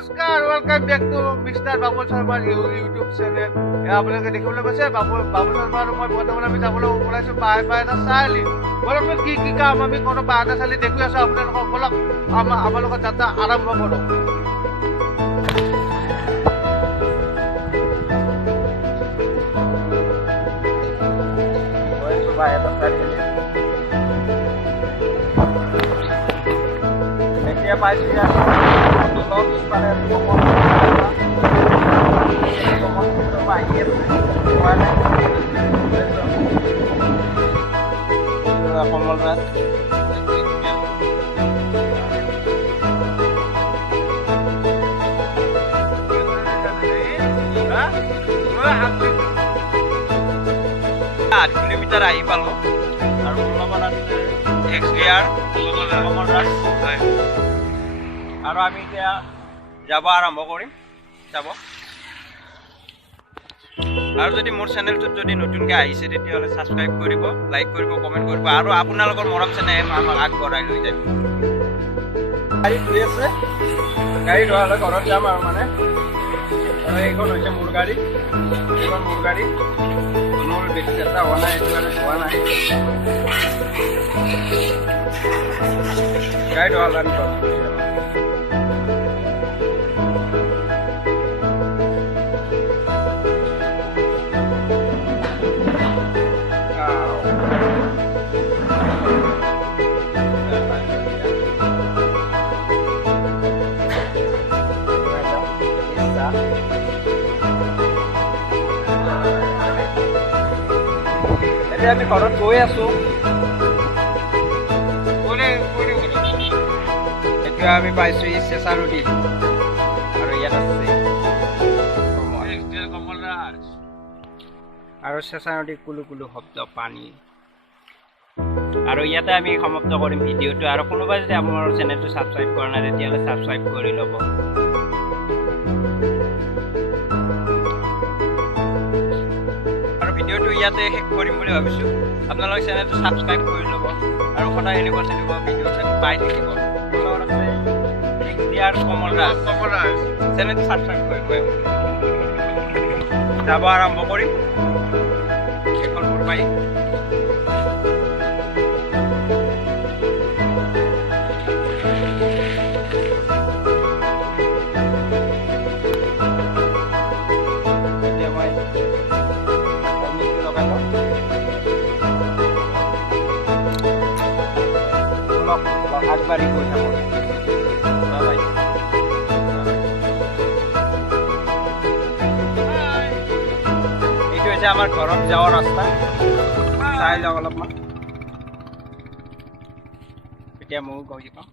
নমস্কাৰ, welcome back to mister Babul শৰ্মাৰ YouTube channel. আপোনালোকে দেখিবলৈ পাইছে বাবুল শৰ্মা আৰু মই বৰ্তমান আমি যাবলৈ ওলাইছোঁ পাহাৰ এটা চাৰিআলি। বলক কি কাম আমি কোনো পাহাৰ এটা চাৰিআলি দেখি আছোঁ। আপোনালোকক বলক আমাৰ লগত যাত্ৰা আৰম্ভ কৰোঁ। এতিয়া পাইছোঁ ইয়াত কমলৰাজ আঠ কিলোমিটাৰ আহি পালোঁ আৰু অলপমান আছে XDR কমলৰাজ হয়। আৰু আমি এতিয়া যাব আৰম্ভ কৰিম যাব। আৰু যদি মোৰ চেনেলটোত যদি নতুনকৈ আহিছে তেতিয়াহ'লে ছাবস্ক্ৰাইব কৰিব, লাইক কৰিব, কমেণ্ট কৰিব আৰু আপোনালোকৰ মৰম চেনেহে আমাক আগবঢ়াই লৈ যাব। গাড়ী ধুই আছে, গাড়ী ধোৱালৈ ঘৰত যাম আৰু মানে আৰু এইখন হৈছে মোৰ গাড়ী, এইখন মোৰ গাড়ী। মোৰ বেছি চেষ্টা হোৱা নাই, এইটো কাৰণে ধোৱা নাই। গাড়ী ধোৱালৈ আমি এতিয়া আমি ঘৰত গৈ আছোঁ। এতিয়া আমি পাইছোঁ এই চেঁচা নদী আৰু ইয়াত আছে কমলৰাজ আৰু চেঁচা নদী কুলু কুলু শব্দ পানী। আৰু ইয়াতে আমি সমাপ্ত কৰিম ভিডিঅ'টো। আৰু কোনোবাই যদি আমাৰ চেনেলটো ছাবস্ক্ৰাইব কৰা নাই তেতিয়াহ'লে ছাবস্ক্ৰাইব কৰি ল'ব। ভিডিঅ'টো ইয়াতে শেষ কৰিম বুলি ভাবিছোঁ। আপোনালোকে চেনেলটো ছাবস্ক্ৰাইব কৰি ল'ব আৰু সদায় এনেকুৱা ভিডিঅ' পাই থাকিব। XDR কমলৰাজ চেনেলটো ছাবস্ক্ৰাইব কৰিব। যাব আৰম্ভ কৰিম এখন মোৰ বাইক। আগবাঢ়ি গৈ থাকোঁ। এইটো হৈছে আমাৰ ঘৰত যোৱাৰ ৰাস্তা, চাই যাওঁ অলপমান। এতিয়া ময়ো গৈ পাওঁ।